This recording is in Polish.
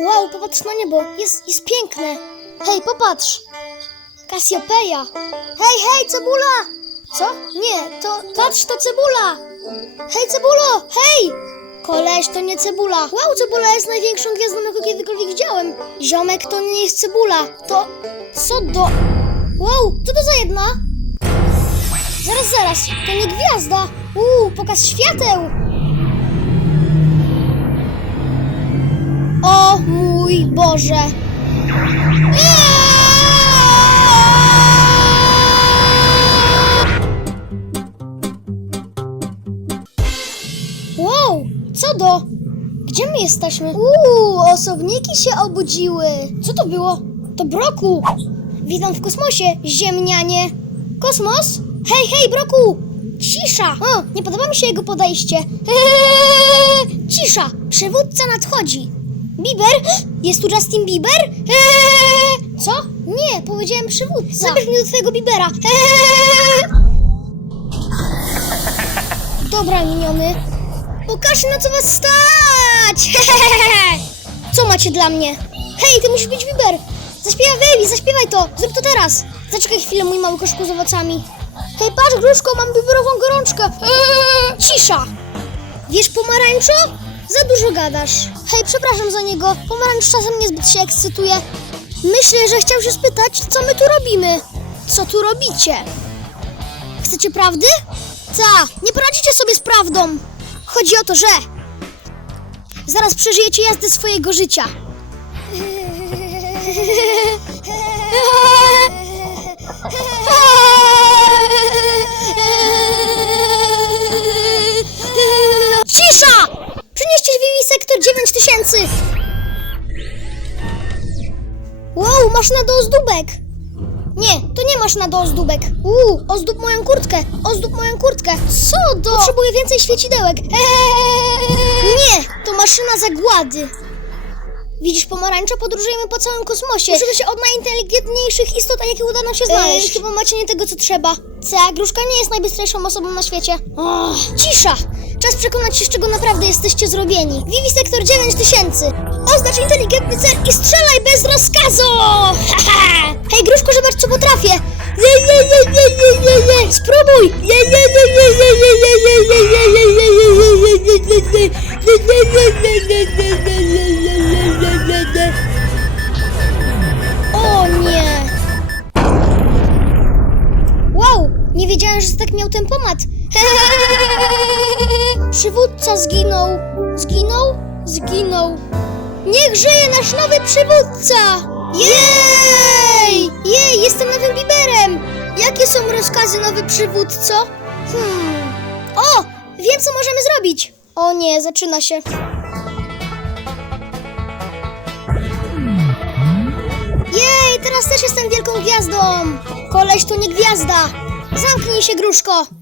Wow, popatrz na niebo, jest, jest piękne. Hej, popatrz. Kasiopeja. Hej, hej, cebula! Co? Nie, to. Patrz, to cebula! Hej, cebulo, hej! Koleś, to nie cebula. Wow, cebula jest największą gwiazdą, jaką kiedykolwiek widziałem. Ziomek, to nie jest cebula. To... co do... Wow, co to za jedna? Zaraz, zaraz, to nie gwiazda. Uuu, pokaz świateł. O mój Boże. Wow, co do? Gdzie my jesteśmy? Uuu, osobniki się obudziły. Co to było? To Broku. Witam w kosmosie, ziemnianie. Kosmos? Hej, hej, Broku! Cisza! O, nie podoba mi się jego podejście. Eee, cisza! Przywódca nadchodzi. Bieber? Jest tu Justin Bieber? Eee, co? Nie, powiedziałem przywódca. Zabierz mnie do twojego Bibera. Eee. Dobra, miniony. Pokaż na co was stać! Co macie dla mnie? Hej, ty musisz być Bieber! Zaśpiewaj, baby, zaśpiewaj to! Zrób to teraz! Zaczekaj chwilę, mój mały koszku z owocami. Hej, patrz, Gruszko, mam biberową gorączkę! Eee, cisza! Wiesz, pomarańczo? Za dużo gadasz. Hej, przepraszam za niego. Pomarańcz czasem niezbyt się ekscytuje. Myślę, że chciał się spytać, co my tu robimy. Co tu robicie? Chcecie prawdy? Ta, nie poradzicie sobie z prawdą. Chodzi o to, że zaraz przeżyjecie jazdę swojego życia. Wow, maszyna do ozdóbek! Nie, to nie maszyna do ozdóbek. Uuu, ozdób moją kurtkę, ozdób moją kurtkę. Co do... Potrzebuję więcej świecidełek. Eee! Nie, to maszyna zagłady. Widzisz, pomarańcza, podróżujemy po całym kosmosie. Uczymy się od najinteligentniejszych istot, jakie uda nam się znaleźć. Eee, chyba macie nie tego, co trzeba. Ta gruszka nie jest najbystrzejszą osobą na świecie. Och, cisza! Czas przekonać się, z czego naprawdę jesteście zrobieni. Vivi Sektor 9000. Oznacz inteligentny cel i strzelaj bez rozkazu! Hej, gruszko, zobacz, co potrafię. Je, je, je, je, je, je, je. Spróbuj! Je, je, je, je, je, wiedziałem, że tak miał tempomat. Przywódca zginął. Zginął? Zginął. Niech żyje nasz nowy przywódca! Jej! Jej, jestem nowym biberem! Jakie są rozkazy, nowy przywódco? Hmm. O! Wiem, co możemy zrobić! O nie, zaczyna się. Jej, teraz też jestem wielką gwiazdą! Koleś to nie gwiazda! Zamknij się, gruszko!